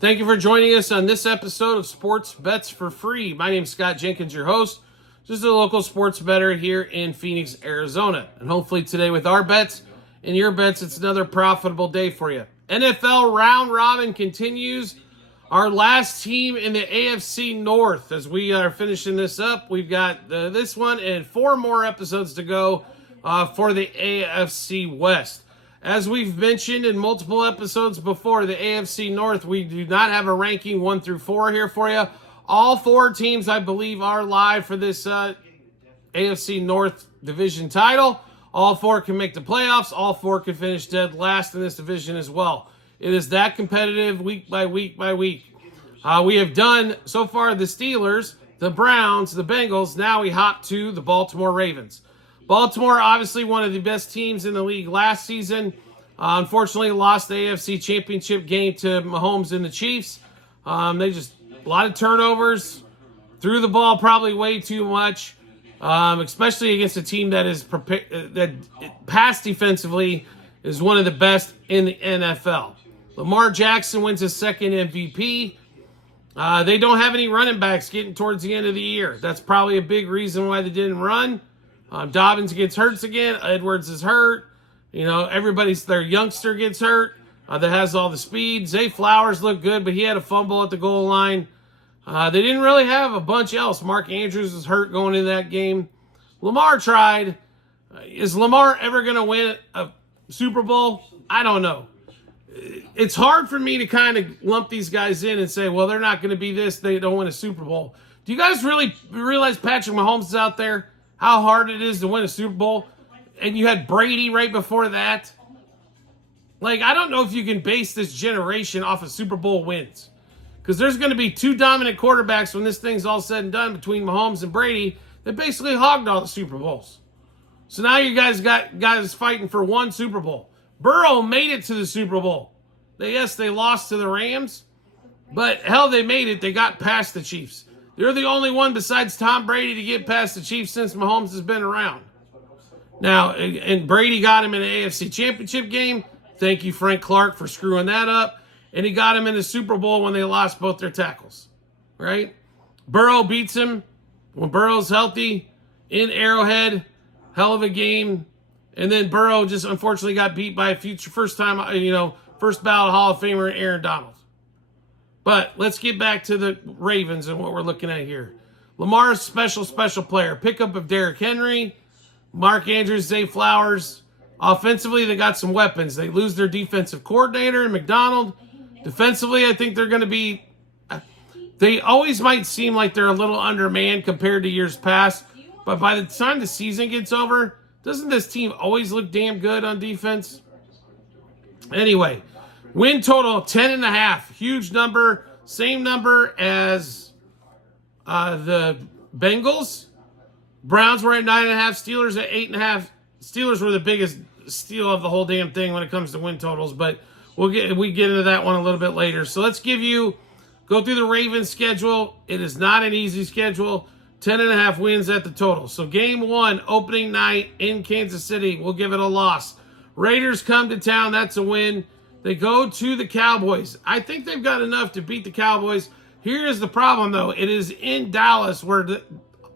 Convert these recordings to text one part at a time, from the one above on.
Thank you for joining us on this episode of Sports Bets for Free. My name is Scott Jenkins, your host, just a local sports bettor here in Phoenix, Arizona. And hopefully today with our bets and your bets, it's another profitable day for you. NFL round robin continues. Our last team in the AFC North. As we are finishing this up, we've got this one and 4 more episodes to go for the AFC West. As we've mentioned in multiple episodes before, the AFC North, we do not have a ranking 1 through 4 here for you. All 4 teams, I believe, are live for this AFC North division title. All 4 can make the playoffs. All 4 can finish dead last in this division as well. It is that competitive week by week by week. We have done, so far, the Steelers, the Browns, the Bengals. Now we hop to the Baltimore Ravens. Baltimore, obviously one of the best teams in the league last season. Unfortunately, lost the AFC Championship game to Mahomes and the Chiefs. They just, a lot of turnovers, threw the ball probably way too much, especially against a team that is that pass defensively is one of the best in the NFL. Lamar Jackson wins his second MVP. They don't have any running backs getting towards the end of the year. That's probably a big reason why they didn't run. Dobbins gets hurt again. Edwards is hurt. You know, their youngster gets hurt that has all the speed. Zay Flowers looked good, but he had a fumble at the goal line. They didn't really have a bunch else. Mark Andrews was hurt going into that game. Lamar tried. Is Lamar ever going to win a Super Bowl? I don't know. It's hard for me to kind of lump these guys in and say, well, they're not going to be this. They don't win a Super Bowl. Do you guys really realize Patrick Mahomes is out there? How hard it is to win a Super Bowl? And you had Brady right before that. Like, I don't know if you can base this generation off of Super Bowl wins. Because there's going to be 2 dominant quarterbacks when this thing's all said and done between Mahomes and Brady that basically hogged all the Super Bowls. So now you guys got guys fighting for 1 Super Bowl. Burrow made it to the Super Bowl. Yes, they lost to the Rams. But hell, they made it. They got past the Chiefs. They're the only one besides Tom Brady to get past the Chiefs since Mahomes has been around. Now, and Brady got him in an AFC Championship game. Thank you, Frank Clark, for screwing that up. And he got him in the Super Bowl when they lost both their tackles. Right? Burrow beats him when Burrow's healthy in Arrowhead. Hell of a game. And then Burrow just unfortunately got beat by a first ballot Hall of Famer Aaron Donald. But let's get back to the Ravens and what we're looking at here. Lamar's special player. Pickup of Derrick Henry, Mark Andrews, Zay Flowers. Offensively, they got some weapons. They lose their defensive coordinator in McDonald. Defensively, I think they're going to be... They always might seem like they're a little undermanned compared to years past. But by the time the season gets over, doesn't this team always look damn good on defense? Anyway, win total 10.5. Huge number. Same number as the Bengals. Browns were at 9.5. Steelers at 8.5. Steelers were the biggest steal of the whole damn thing when it comes to win totals, but we get into that one a little bit later. So let's go through the Ravens schedule. It is not an easy schedule. 10.5 wins at the total. So game 1, opening night in Kansas City, we'll give it a loss. Raiders come to town. That's a win. They go to the Cowboys. I think they've got enough to beat the Cowboys. Here is the problem, though. It is in Dallas, where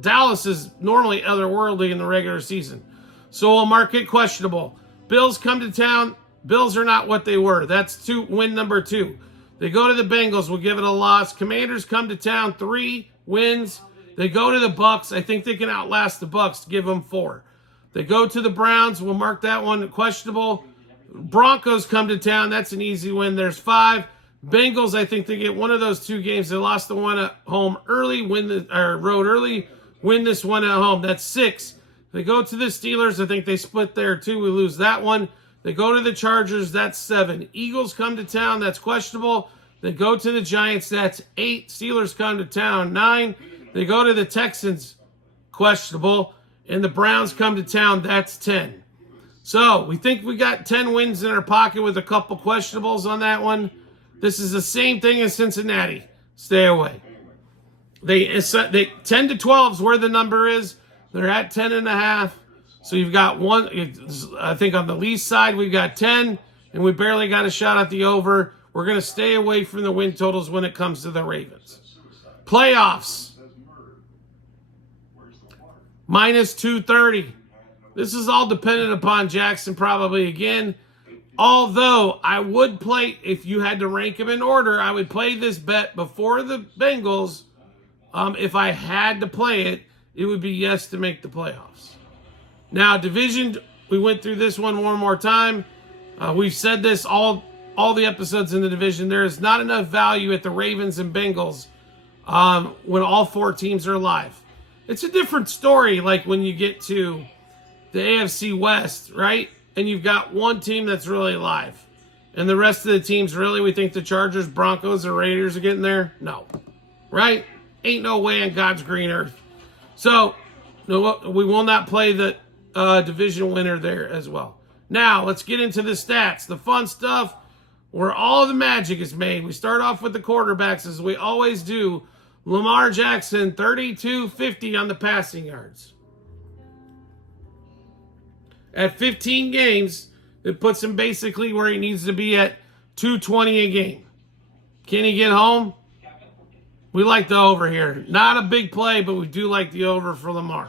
Dallas is normally otherworldly in the regular season. So we'll mark it questionable. Bills come to town. Bills are not what they were. That's win number 2. They go to the Bengals. We'll give it a loss. Commanders come to town. 3 wins. They go to the Bucks. I think they can outlast the Bucks to give them 4. They go to the Browns. We'll mark that one questionable. Broncos come to town. That's an easy win. There's 5. Bengals, I think they get one of those 2 games. They lost the one at home early, road early, win this one at home. That's 6. They go to the Steelers. I think they split there too. We lose that one. They go to the Chargers. That's 7. Eagles come to town. That's questionable. They go to the Giants. That's 8. Steelers come to town. 9. They go to the Texans. Questionable. And the Browns come to town. That's 10. So we think we got 10 wins in our pocket with a couple questionables on that one. This is the same thing as Cincinnati. Stay away. They 10 to 12 is where the number is. They're at 10.5. So you've got one. I think on the least side we've got 10, and we barely got a shot at the over. We're going to stay away from the win totals when it comes to the Ravens. Playoffs. Minus 230. This is all dependent upon Jackson probably again. Although I would play, if you had to rank them in order, I would play this bet before the Bengals. If I had to play it, it would be yes to make the playoffs. Now, division, we went through this one more time. We've said this all the episodes in the division. There is not enough value at the Ravens and Bengals when all 4 teams are alive. It's a different story like when you get to the AFC West, right? And you've got one team that's really alive. And the rest of the teams, really, we think the Chargers, Broncos, or Raiders are getting there? No. Right? Ain't no way on God's green earth. So, no, we will not play the division winner there as well. Now, let's get into the stats. The fun stuff where all the magic is made. We start off with the quarterbacks as we always do. Lamar Jackson, 3,250 on the passing yards. At 15 games, it puts him basically where he needs to be at 220 a game. Can he get home? We like the over here. Not a big play, but we do like the over for Lamar.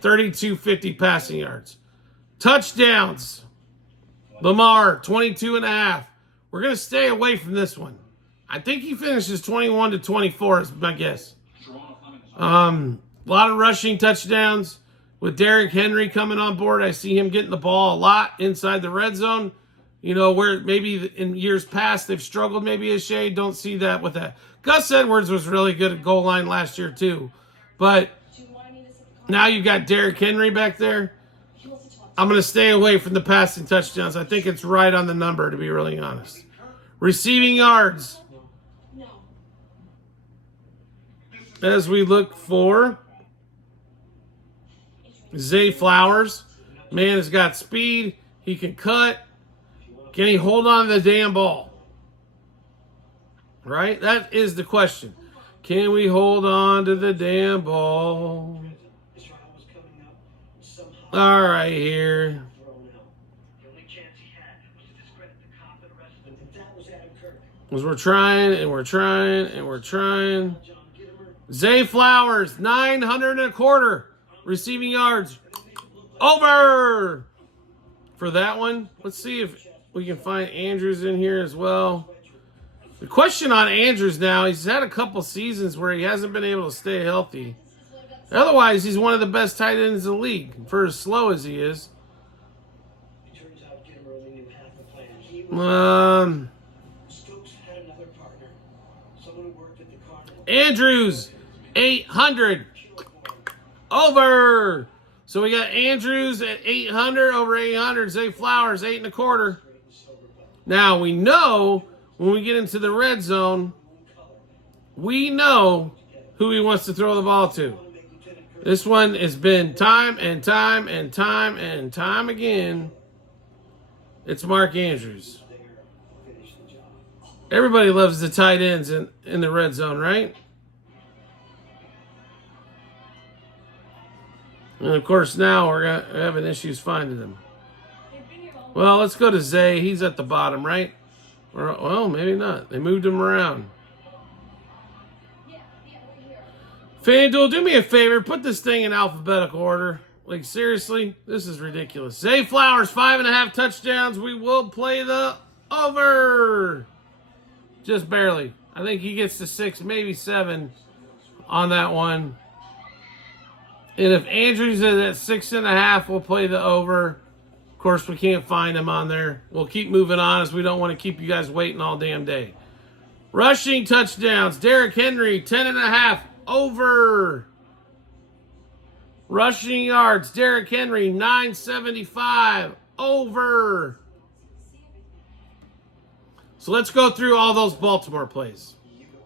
3,250 passing yards. Touchdowns. Lamar, 22.5. We're going to stay away from this one. I think he finishes 21-24 is my guess. A lot of rushing touchdowns. With Derrick Henry coming on board, I see him getting the ball a lot inside the red zone. You know, where maybe in years past they've struggled maybe a shade. Don't see that with that. Gus Edwards was really good at goal line last year too. But now you've got Derrick Henry back there. I'm going to stay away from the passing touchdowns. I think it's right on the number, to be really honest. Receiving yards. As we look for Zay Flowers. Man has got speed. He can cut. Can he hold on to the damn ball? Right? That is the question. Can we hold on to the damn ball? All right, here. As we're trying and we're trying and we're trying. Zay Flowers, 900 and a quarter receiving yards. Over for that one. Let's see if we can find Andrews in here as well. The question on Andrews now, he's had a couple seasons where he hasn't been able to stay healthy. Otherwise, he's one of the best tight ends in the league for as slow as he is. Andrews, 800. Over. So we got Andrews at 800, over 800. Zay Flowers, 8.25. Now, we know when we get into the red zone, we know who he wants to throw the ball to. This one has been time and time and time and time again. It's Mark Andrews. Everybody loves the tight ends in the red zone, right? And, of course, now we're having issues finding them. Well, let's go to Zay. He's at the bottom, right? Or, well, maybe not. They moved him around. FanDuel, do me a favor. Put this thing in alphabetical order. Like, seriously? This is ridiculous. Zay Flowers, 5.5 touchdowns. We will play the over. Just barely. I think he gets to 6, maybe 7 on that one. And if Andrews is at 6.5, we'll play the over. Of course, we can't find him on there. We'll keep moving on as we don't want to keep you guys waiting all damn day. Rushing touchdowns. Derrick Henry, 10.5. Over. Rushing yards. Derrick Henry, 975. Over. So let's go through all those Baltimore plays.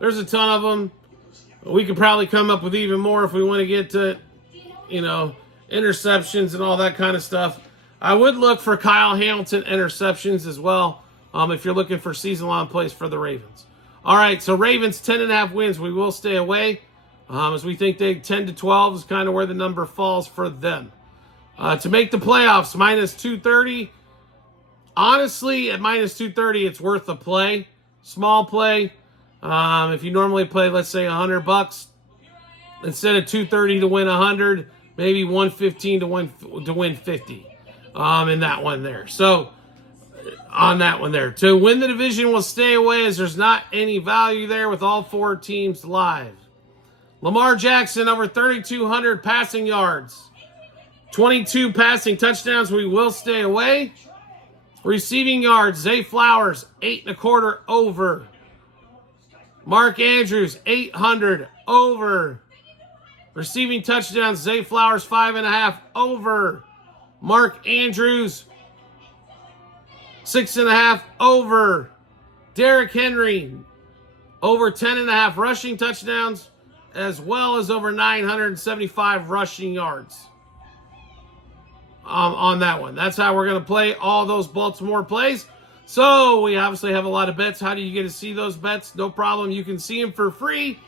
There's a ton of them. We could probably come up with even more if we want to get to, interceptions and all that kind of stuff. I would look for Kyle Hamilton interceptions as well if you're looking for season-long plays for the Ravens. All right, so Ravens 10.5 wins. We will stay away as we think they 10-12 is kind of where the number falls for them. To make the playoffs, minus 230. Honestly, at minus 230, it's worth the play. small play. If you normally play, let's say $100, instead of $230 to win 100, maybe $115 to win 50. In that one there. So on that one there, to win the division, will stay away as there's not any value there with all 4 teams live. Lamar Jackson over 3,200 passing yards, 22 passing touchdowns. We will stay away. Receiving yards, Zay Flowers 8.25 over. Mark Andrews 800 over. Receiving touchdowns, Zay Flowers 5.5 over. Mark Andrews 6.5 over. Derrick Henry over 10.5 rushing touchdowns, as well as over 975 rushing yards on that one. That's how we're going to play all those Baltimore plays. So we obviously have a lot of bets. How do you get to see those bets? No problem. You can see them for free,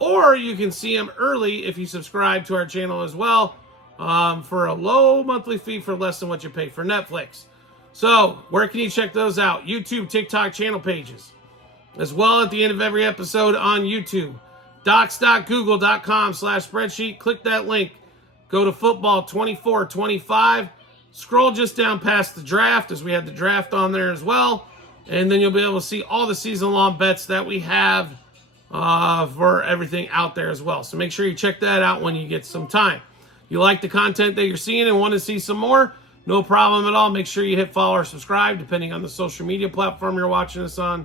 or you can see them early if you subscribe to our channel as well, for a low monthly fee for less than what you pay for Netflix. So where can you check those out? YouTube, TikTok channel pages, as well at the end of every episode on YouTube. Docs.google.com/spreadsheet. Click that link. Go to football 24-25. Scroll just down past the draft, as we had the draft on there as well. And then you'll be able to see all the season-long bets that we have for everything out there as well. So make sure you check that out when you get some time. You like the content that you're seeing and want to see some more? No problem at all. Make sure you hit follow or subscribe, depending on the social media platform you're watching us on.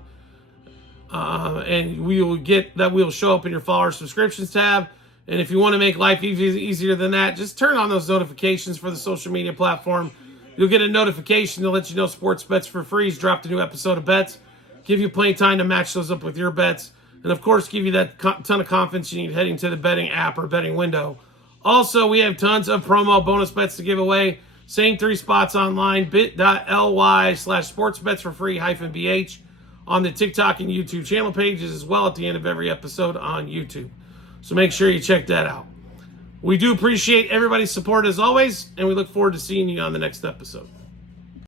And we'll show up in your follow or subscriptions tab. And if you want to make life easier than that, just turn on those notifications for the social media platform. You'll get a notification to let you know Sports Bets for Free has dropped a new episode of bets. Give you plenty of time to match those up with your bets. And of course, give you that ton of confidence you need heading to the betting app or betting window. Also, we have tons of promo bonus bets to give away. Same 3 spots online, bit.ly/sportsbetsforfree-bh on the TikTok and YouTube channel pages, as well at the end of every episode on YouTube. So make sure you check that out. We do appreciate everybody's support as always, and we look forward to seeing you on the next episode.